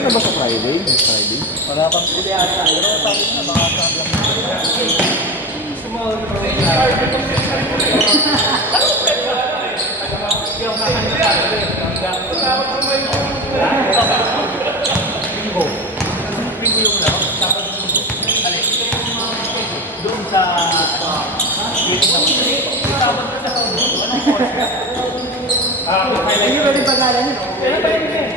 na ba sa Friday? Next Friday? Wala pang pili ata. Pero sabi ko na, baka sabi lang. Doon sa hindi ba rin pagalan yun? Pero ba yun din?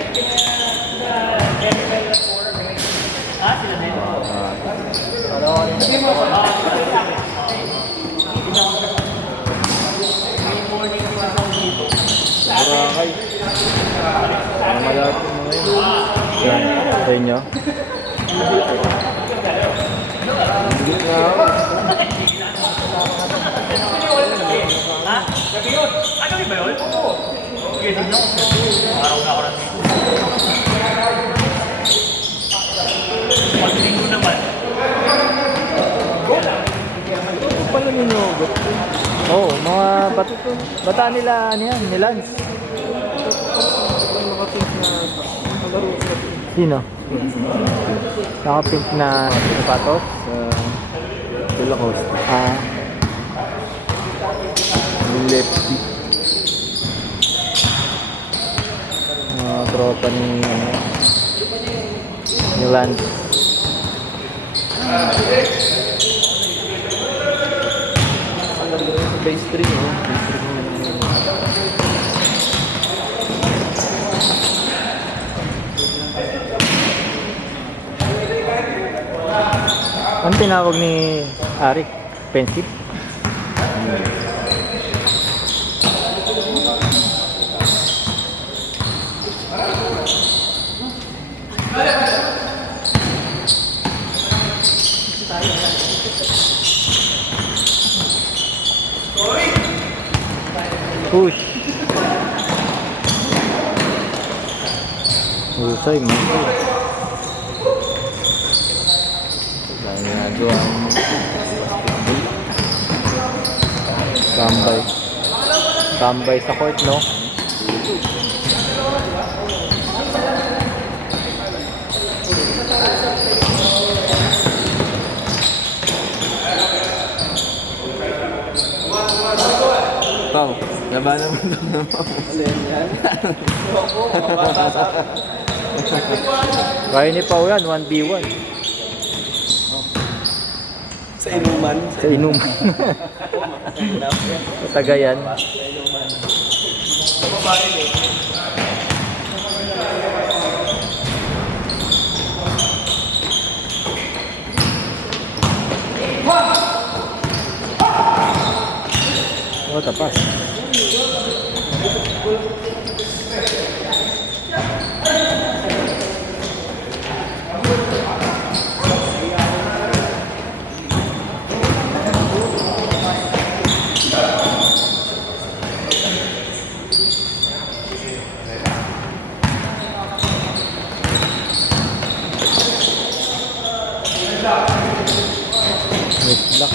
Sila din? Hindi mo ako. Boracay. Ang malapit mo ngayon. Yan, sa inyo. Higit na ako. Ha? Sabi yun? Ano ba yun? Oo. Sige, tignan ko. Araw na ako lang dito. Pag-linggo naman. Ito pala ninyo. Oo, mga bata nila, ano yan, Milans. Sino? Naka-pink na sapatos? Dela Costa. Lefty. Mga tropa ni Lance. Base 3, no? Ano tinawag ni Arik? Pensive? Push. Husay mo. Ginagawa ang tambay. Tambay sa court, no? Pao, labanan mo ito naman. Alin yan? Kaya ni Pao yan, 1v1. Sa inuman. Sa inuman. Sa Tagayan. Oh, tapas. Mislock.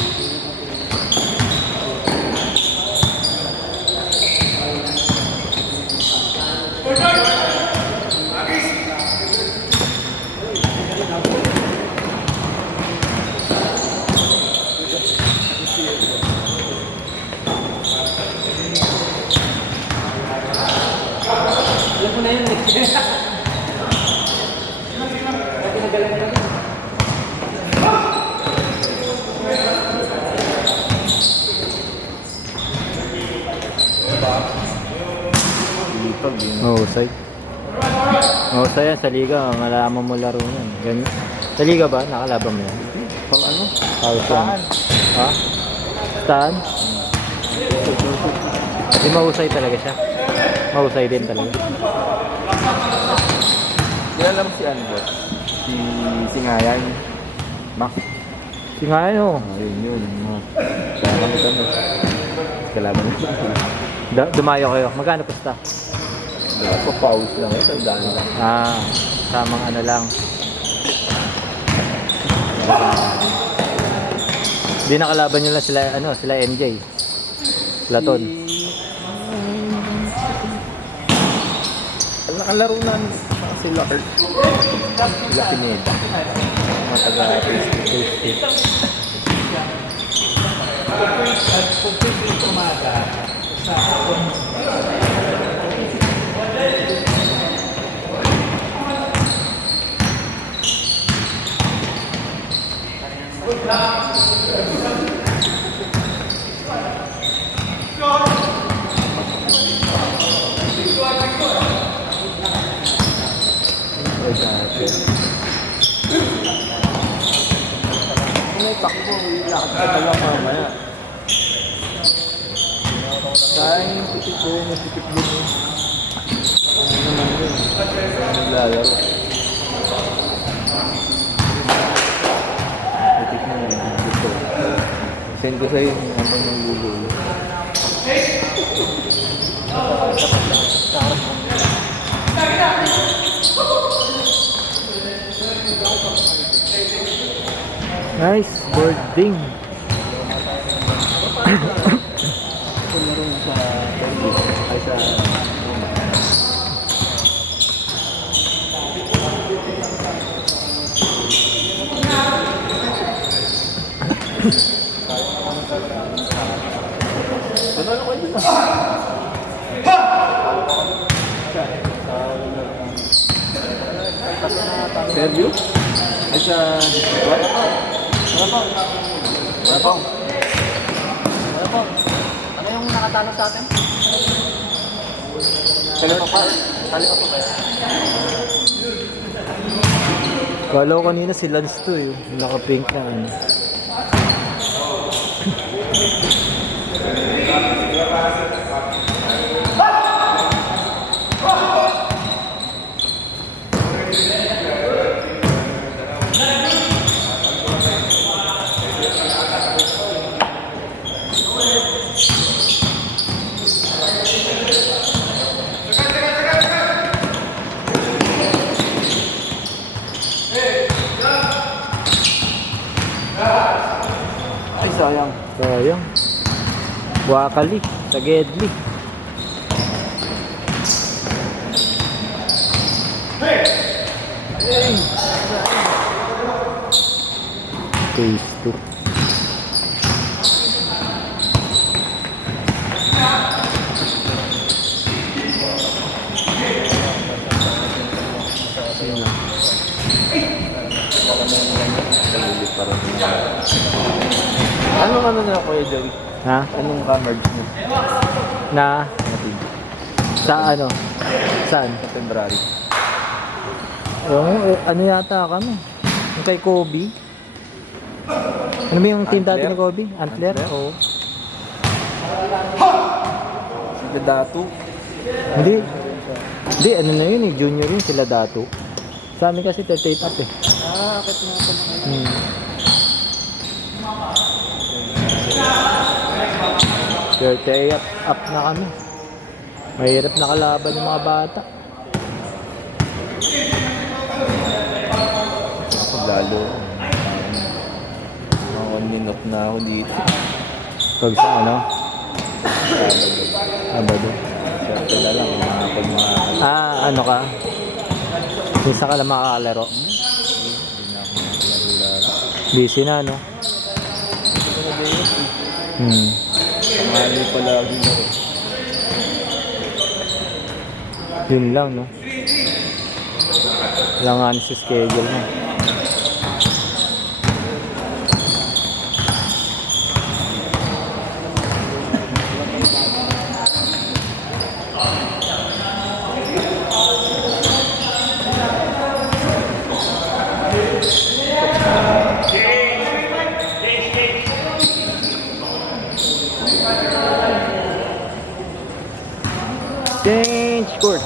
Alam ko na yun. Mahusay. Mahusay yan sa liga. Malaman mo laro yan. Ganyan. Sa liga ba? Nakalaban mo yan? Pang ano? Saan? Ha? Saan? Di mahusay talaga siya. Mahusay din talaga. Di alam si ano ba? Si Singayan. Mac. Singayan o. Yun. Kaya kami kami. Kalaban na. Dumayo kayo. Magkano pusta? So, pause lang. Sa daan lang. Tamang ano lang. Di nakalaban nyo lang sila, sila NJ. Laton. Nakalaro na sila Earth. Sila Pineda. Mga taga-tasty. May takbo, lakad ka pa lang mamaya. Sayang yung tipid ko, may tipid din yun. Ano naman yun? Naglalaro. Tipid na yun, gusto. Send ko sa'yo yung habang ng gulo. Nice boarding. Pumarong sa Belgium, ay sa Roma. Panalo ko yun na. Fairview? Ay sa District 1? Wala po. Ano yung nakatalo sa atin? Kailan pa? Tali pa po ba? Kala ko kanina si Lance to eh. Naka-pink na ano. Ay, sayang. Sayang. Wakali. Tagedli. Phase 2. Anong ano na Kuya Joey? Ha? Anong ka-merge mo? Na? Natin. Sa ano? Saan? Sa February. Ano yata kami? Yung kay Kobe? Ano ba yung team dati Antler? ni Kobe? Antler? Antler? Oo. Sila Datu. Hindi. Hindi, ano na yun eh. Junior yun sila dato. Sa amin kasi 38 up eh. Akit nga pa naman. Thirty up na kami. Mahirap na kalaban ng mga bata. Lalo. Mga 1 minute na ako dito. Pag sa ano? Abado. Siyempre na lang. Pag mga Ano ka? Isa ka lang makakalaro. Busy na, no? Mali palagi na rin. Yun lang, no? Kailangan sa schedule mo. Change court.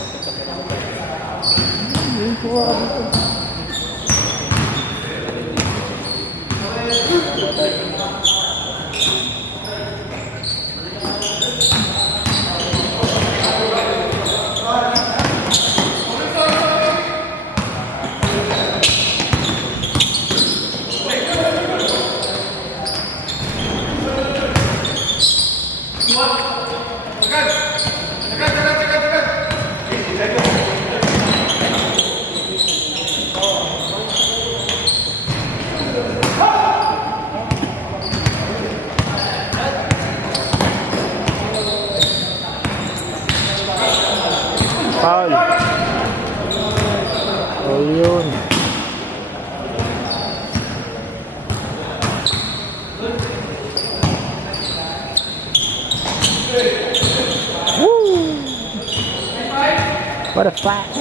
Foul yun. Woo! What a fight!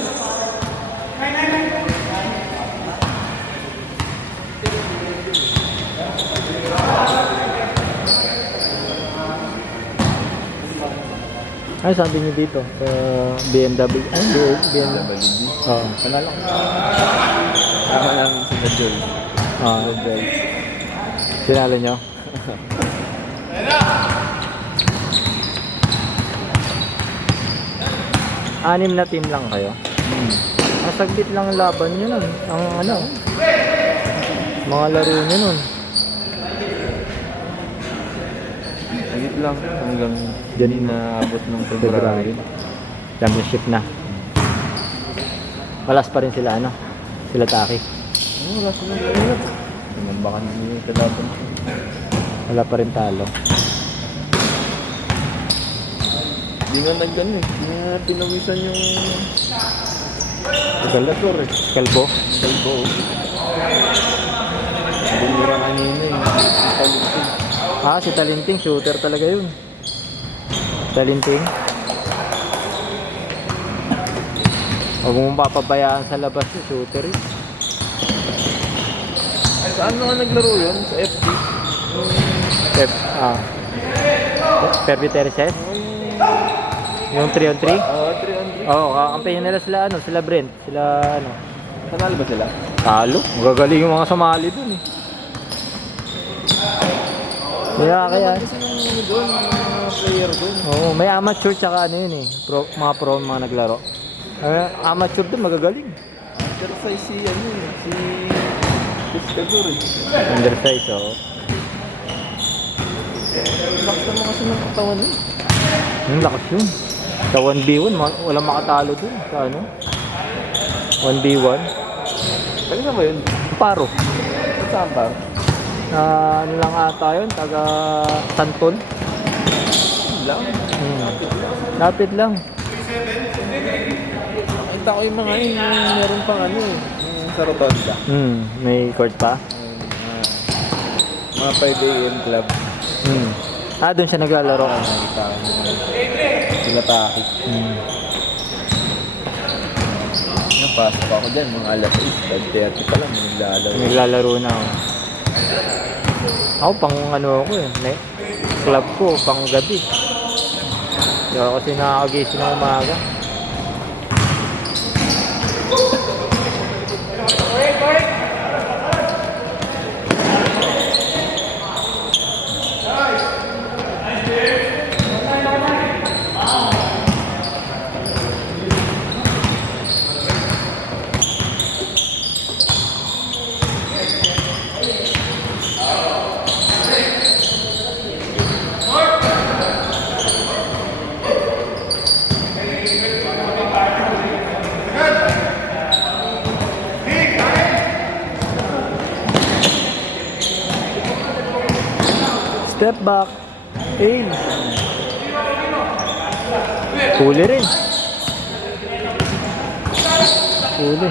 Ay, sabi niyo dito sa BMW. Ay, BMW. Oo. Panalo ko. Tama lang sa Nadjol. Oo. Sinalo niyo? Anim na team lang kayo? Masaglit lang ang laban nyo nun. Ang ano, mga laro nyo nun. Higit lang hanggang dyan inaabot ng February. Championship na. Malas pa rin sila, ano? Sila Taki. Wala silang hirap. Namambakan nyo yung kalaban. Wala pa rin talo. Hindi nga nagano eh. Hindi nga pinawisan yung Galator eh. Kalbo. kalbo. Bumira kanina eh. Yung talusin. Ah, si Talinting. Shooter talaga yun. Talinting. Huwag mong papabayaan sa labas yung shooter eh. Saan nga naglaro yun? Sa FD? Perviteri set. Yung 3-on-3. 300. Oo, kakampihan nila sila ano, sila Brent, sila ano. Panalo ba sila? Talo. Magagaling yung mga sumali dun eh. Kaya. Kasi nung doon, mga player doon. Oo, may amateur tsaka ano yun eh. Mga pro mga naglaro. Amateur dun, magagaling. Exercise si ano eh. Si Pescador eh. Undersize, oo. Lakas naman kasi ng katawan eh. Yung lakas yun. Sa 1v1, walang makatalo dun. Sa ano? 1v1. Kanina ba yun? Paro. Saan ba? Ano lang ata yun, taga Santon. Lang. Lapit lang. Nakita ko yung mga yun, yung meron pang ano eh. Yung sa Rotonda. May court pa. Mga 5 AM club. Doon siya naglalaro. Nakita ko. Sila Taki. Napasok ako dyan, mga alas 8, 5:30 pa lang, naglalaro. Naglalaro na ako. Ako pang ano ako eh. Club ko, pang gabi. Hindi ako kasi nakakagising ng umaga. Step back. Aim. Huli rin. Huli.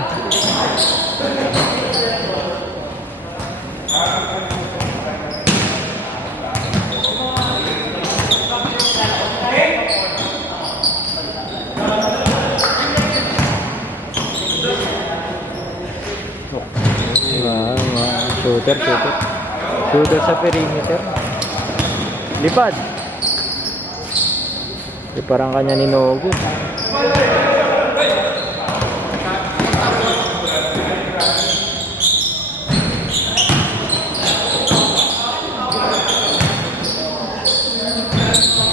Shooter. Shooter sa perimeter. Lipad. Parang kanya ni Nogo.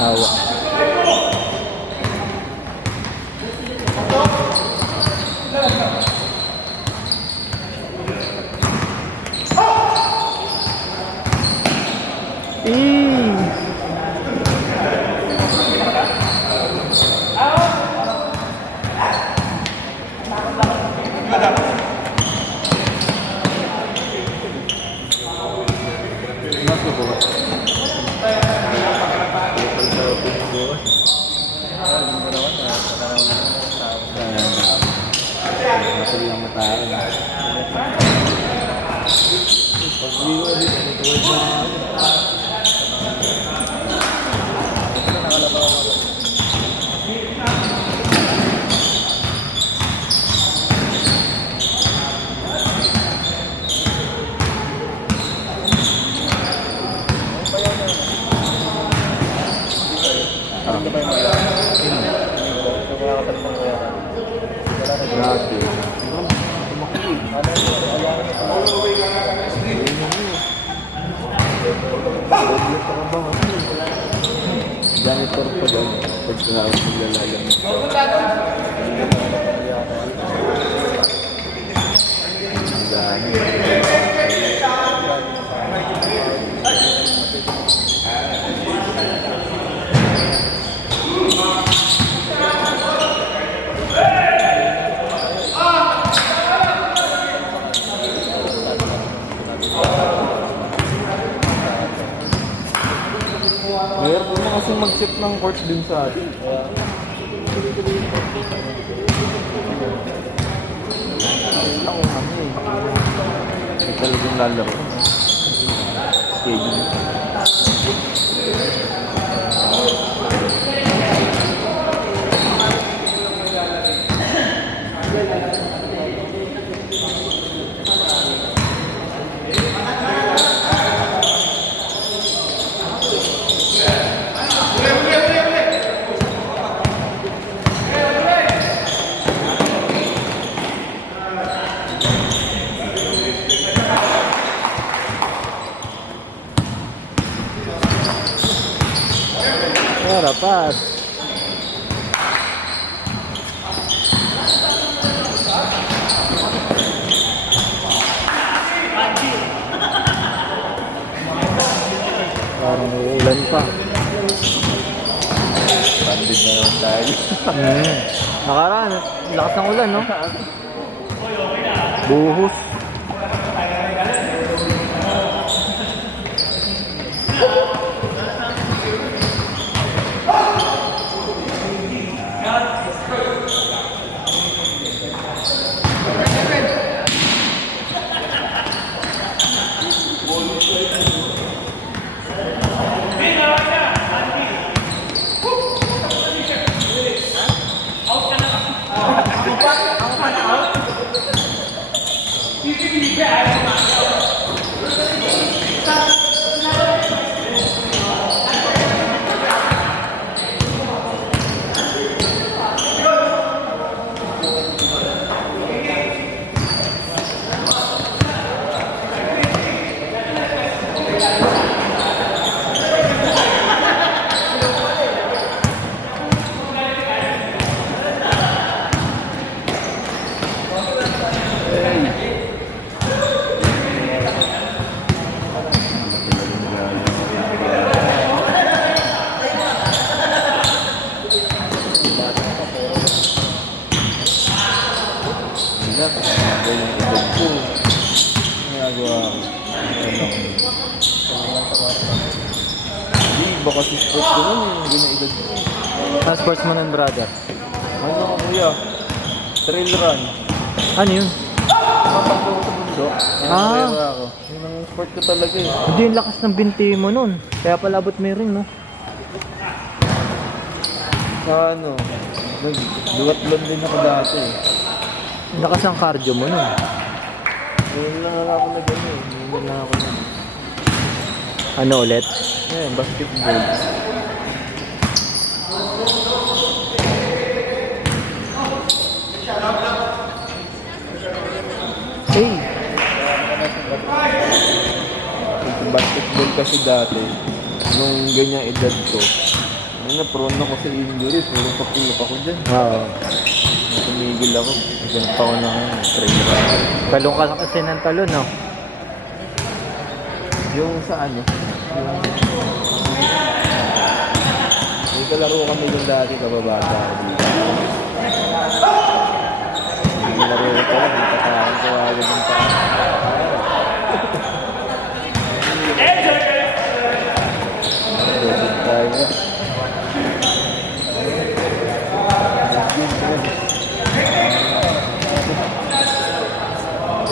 Awa. Pag-iwa din, ito na nakalabaw ako. Ano ba yung mga? Ito makakatalpang ko yan. Wala na grabe. Janitor pa doon. Pag sinawag maglalalang. Mayroon mo kasi mag-ship ng court din sa atin. Wala ko kami eh. May talagang lalaro. Schedule. Rapat. Parang ulan pa. Bandit na naman tayo. Nakaraan, lakas ng ulan, no? Buhos. Baka si sport ko nun, hindi na edad ko. Sportsman and brother. Ano ako kuya? Trail run. Ano yun? Kapagdo ko sa bundok. Nangyayara ako. Yun ang sport ko talaga eh. Hindi yung lakas ng binti mo nun. Kaya pala abot may ring, no? Sa ano, duwatlon din ako dati eh. Lakas ang cardio mo nun. Ngayon lang ako na gano'n. Ngayon lang ako na. Ano ulit? Ngayon, basketball. Hey! Basketball kasi dati, nung ganyang edad ko, prone ako sa injuries. Meron papilok ako dyan. Oo. Tumigil ako. Ganun pa ako na ngayon. Trail run. Talong ka kasi ng talon, no? Yung sa ano, may kalaro kami yung dati kababata. Yung laro ko lang, yung pataan ko agad yung pataan. Dosin tayo.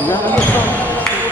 Naglalabas pa.